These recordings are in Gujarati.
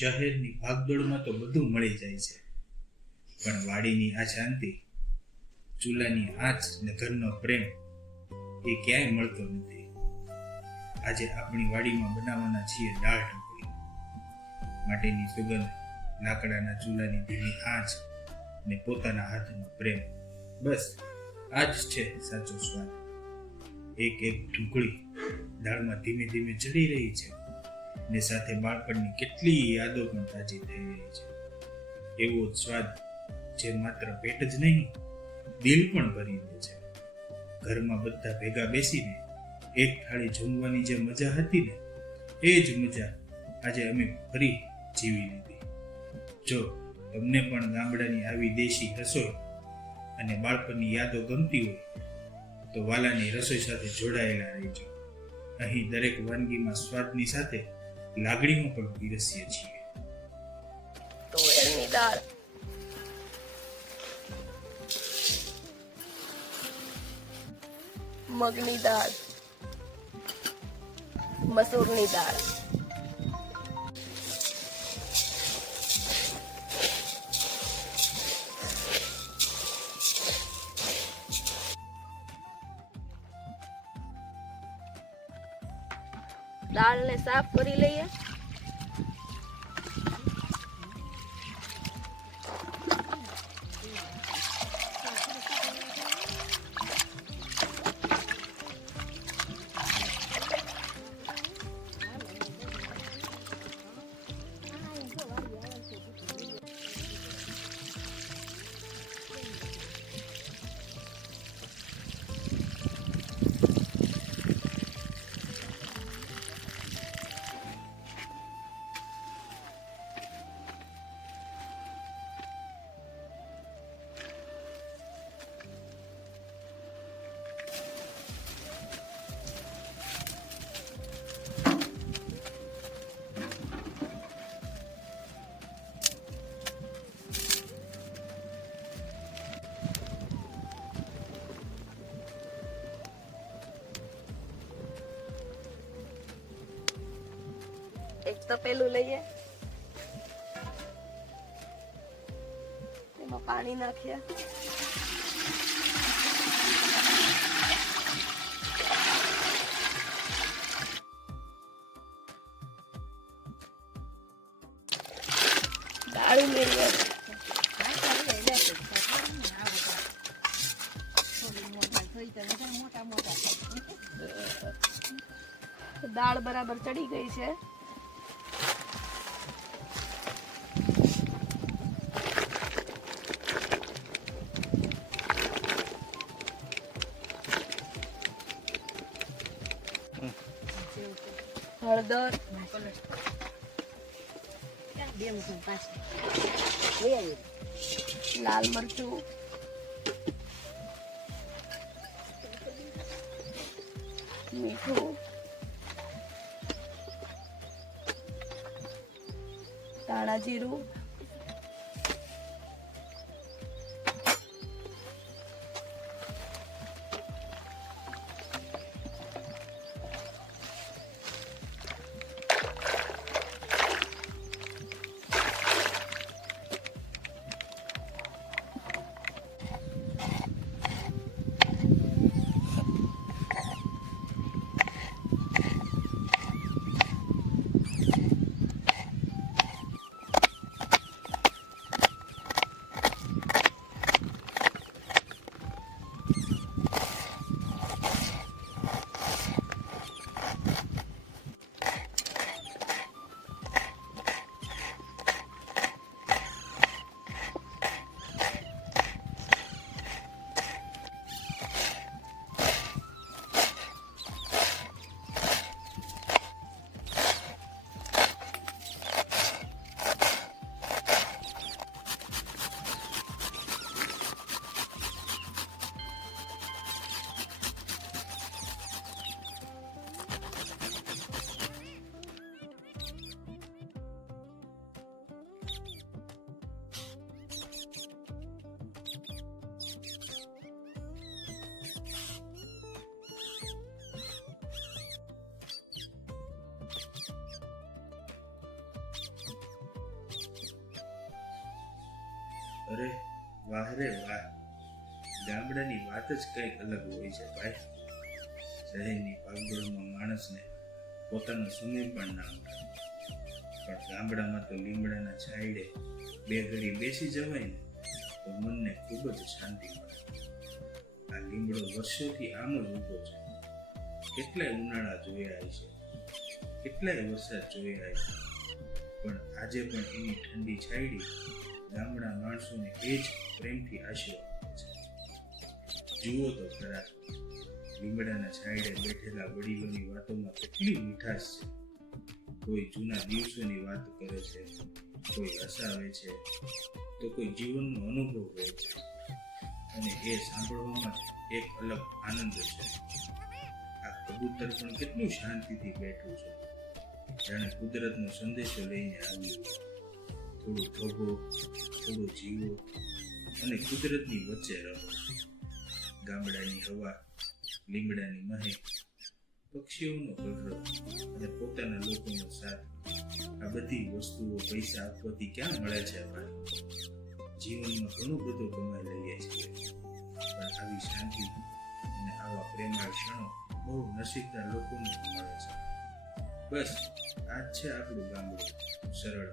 શહેરની ભાગદોડમાં તો બધું મળી જાય છે, પણ વાડીની આ શાંતિ, ચૂલાની આંચ ને ઘરનો પ્રેમ એ ક્યાંય મળતો નથી. આજે આપણી વાડીમાં બનાવવાના છીએ દાળ ઢોકળી. માટીની સુગંધ, લાકડાના ચૂલાની ધીમી આંચ ને પોતાના હાથનો પ્રેમ, બસ આ જ છે સાચો સ્વાદ. એક એક ઢોકળી દાળમાં ધીમે ધીમે ચડી રહી છે ને સાથે બાળપણની કેટલી યાદો પણ તાજી થઈ રહી છે. એવો જ સ્વાદ જે માત્ર પેટ જ નહીં, દિલ પણ ભરી દે છે. ઘરમાં બધા ભેગા બેસીને એક થાળી જમવાની જે મજા હતી ને, એ જ મજા આજે અમે ફરી જીવી લીધી. જો તમને પણ ગામડાની આવી દેશી રસોઈ અને બાળપણની યાદો ગમતી હોય તો વાલાની રસોઈ સાથે જોડાયેલા રહેજો. અહીં દરેક વાનગીમાં સ્વાદની સાથે લાગણીઓ પણ પીરસીએ છીએ. તુવેરની દાળ, મગની દાળ, મસૂરની દાળ, દાળને સાફ કરી લઈએ. એક તપેલું લઈએ, એમાં પાણી નાખીએ. દાળ ઉમેરીએ. દાળ બરાબર ચડી ગઈ છે. હળદર, લાલ મરચું, મીઠું, ધાણા જીરું, વાહ રે વાહ, ગામડાની વાત જ કંઈક અલગ હોય છે ભાઈ. શહેરની ભાગદોડમાં માણસને પોતાનો સમય પણ ના મળે, પણ ગામડામાં તો લીમડાના છાંયડે બે ઘડી બેસી જવાય ને તો મનને ખૂબ જ શાંતિ મળે. આ લીમડો વર્ષોથી આમ જ ઊભો છે. કેટલાય ઉનાળા જોયા છે, કેટલાય વરસાદ જોયા છે, પણ આજે પણ એની ઠંડી છાયડી ગામડા માણસોને એ જ પ્રેમથી આશીર્વાદ આપે છે. જુઓ તો ખરા, લીમડાના છાંયડે બેઠેલા વડીલોની વાતોમાં કેટલી મીઠાશ છે. કોઈ જૂના દિવસોની વાત કરે છે, કોઈ હસાવે છે, તો કોઈ જીવનનો અનુભવ કહે છે, અને એ સાંભળવામાં જ એક અલગ આનંદ છે. આ કબૂતર પણ કેટલું શાંતિથી બેઠું છે, જાણે કુદરતનો સંદેશો લઈને આવ્યું. થોડું થોભો, થોડું જીવો અને કુદરતની વચ્ચે રહો. ગામડાની હવા, લીમડાની મહેક, પક્ષીઓનો કલરવ અને પોતાના લોકોનો સાથ, આ બધી વસ્તુઓ પૈસા આપવાથી ક્યાં મળે છે ભાઈ? જીવનમાં ઘણું બધું કમાઈ લઈએ છીએ, પણ આવી શાંતિ અને આવા પ્રેમાળ ક્ષણો બહુ નસીબદાર લોકોને જ મળે છે. બસ આ જ છે આપણું ગામડું, સરળ,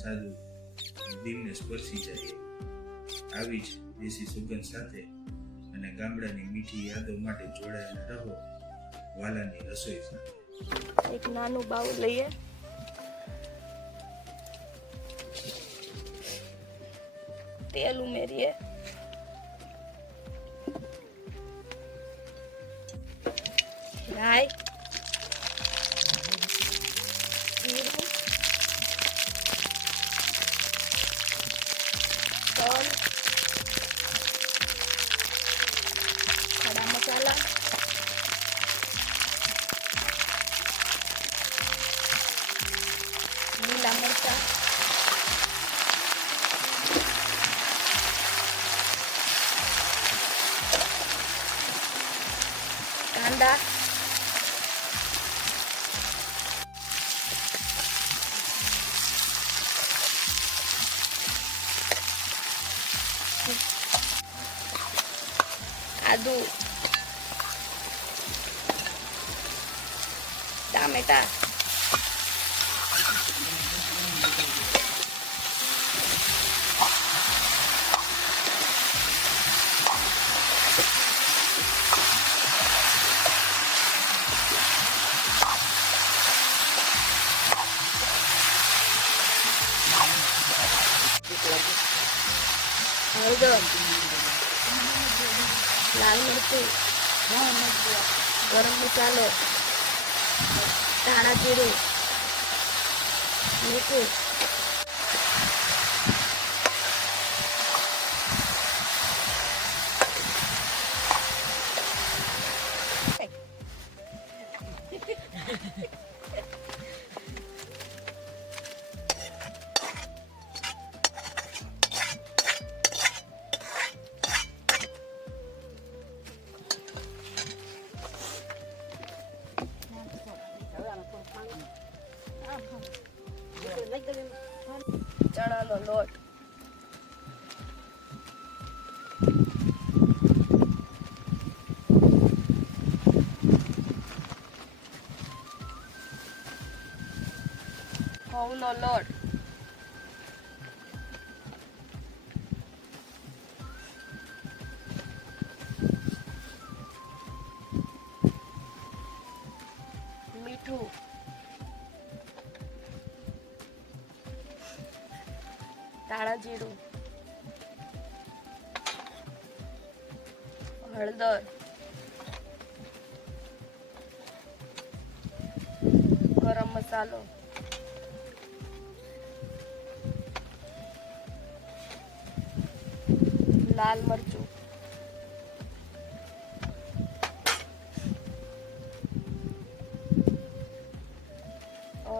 સાદું, દિલને સ્પર્શી જાય. આવી જ દેશી સુગંધ સાથે અને ગામડાની મીઠી યાદો માટે જોડાયેલા રહો વાલાની રસોઈ સાથે. એક નાનું બાઉલ લઈએ, તેલ ઉમેરીએ, રાઈ, જીરું, તલ, ખડા મસાલા, લીલા મરચાં, કાંદા, આદુ, ટામેટા, હળદર, લાલ મરચું, ગરમ મસાલો, ધાણા જીરું, મીઠું, ચણાનો લોટ, ઘઉંનો લોટ, મીઠું, ધાણા જીરું, હળદર, ગરમ મસાલો, લાલ મરચું,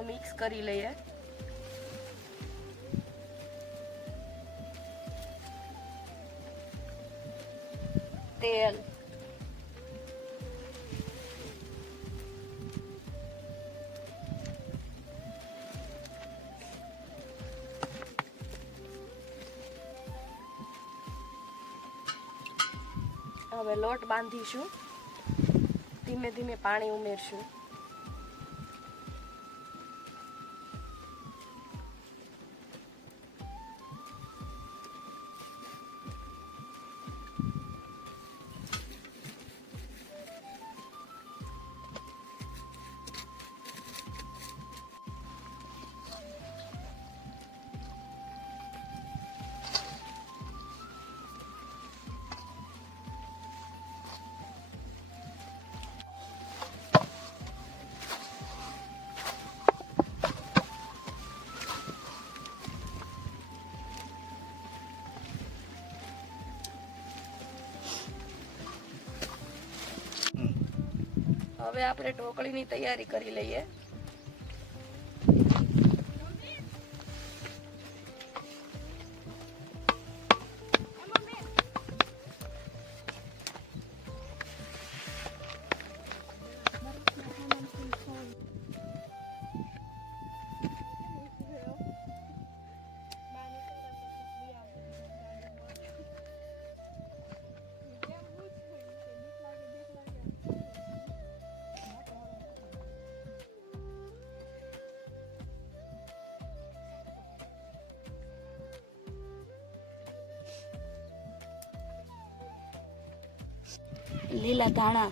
મિક્સ કરી લઈએ. તેલ, હવે લોટ બાંધીશું. ધીમે ધીમે પાણી ઉમેરશું. હવે આપણે ઢોકળીની તૈયારી કરી લઈએ. લીલા ધાણા,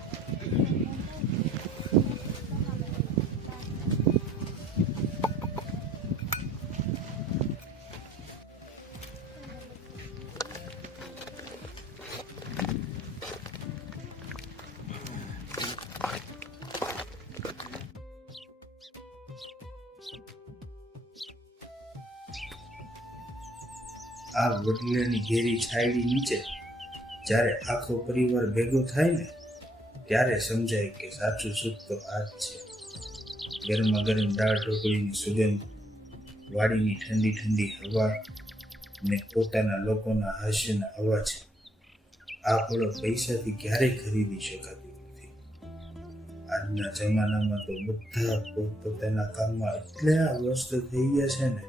આ વડલાની ઘેરી છાયડી નીચે જ્યારે આખો પરિવાર ભેગો થાય ને ત્યારે સમજાય કે સાચું સુખ તો આ જ છે. ગરમા ગરમ દાળ ઢોકળીની સુગંધ, વાડીની ઠંડી ઠંડી હવા ને પોતાના લોકોના હાસ્યના અવાજ. આ પળો પૈસાથી ક્યારેય ખરીદી શકાતી નથી. આજના જમાનામાં તો બધા પોતપોતાના કામમાં એટલા વ્યસ્ત થઈ ગયા છે ને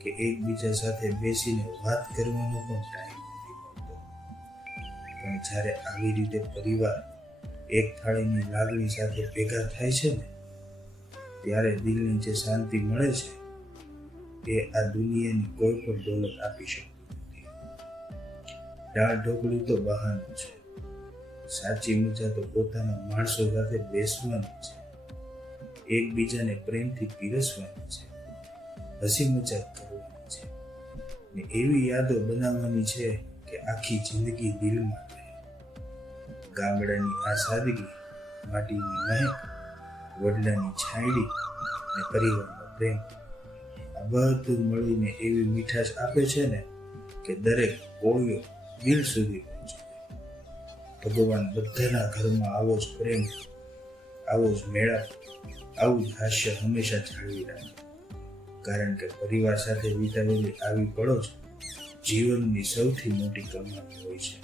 કે એકબીજા સાથે બેસીને વાત કરવાનો પણ ટાઈમ નથી મળતો. પણ જ્યારે આવી રીતે પરિવાર એક થાળીની લાગણી સાથે ભેગા થાય છે ને ત્યારે દિલની જે શાંતિ મળે છે એ આ દુનિયાની કોઈ પણ દોલત આપી શકતી નથી. દાળ ઢોકળી તો બહાનું છે, સાચી મજા તો પોતાના માણસો સાથે બેસવાની છે, એકબીજાને પ્રેમથી પીરસવાની છે, હસી મજાક કરવાની છે ને એવી યાદો બનાવવાની છે કે આખી જિંદગી દિલમાં રહે. ગામડાની આ સાદગી, માટીની મહેક, વડલાની છાયડી ને પરિવારનો પ્રેમ, આ બધું મળીને એવી મીઠાશ આપે છે ને કે દરેક કોળિયો દિલ સુધી પહોંચે. ભગવાન બધાના ઘરમાં આવો જ પ્રેમ, આવો જ મેળાપ, આવું જ હાસ્ય હંમેશા જાળવી રાખે. કારણ કે પરિવાર સાથે વિતાવેલી આવી પળો જ જીવનની સૌથી મોટી કમાણી હોય છે.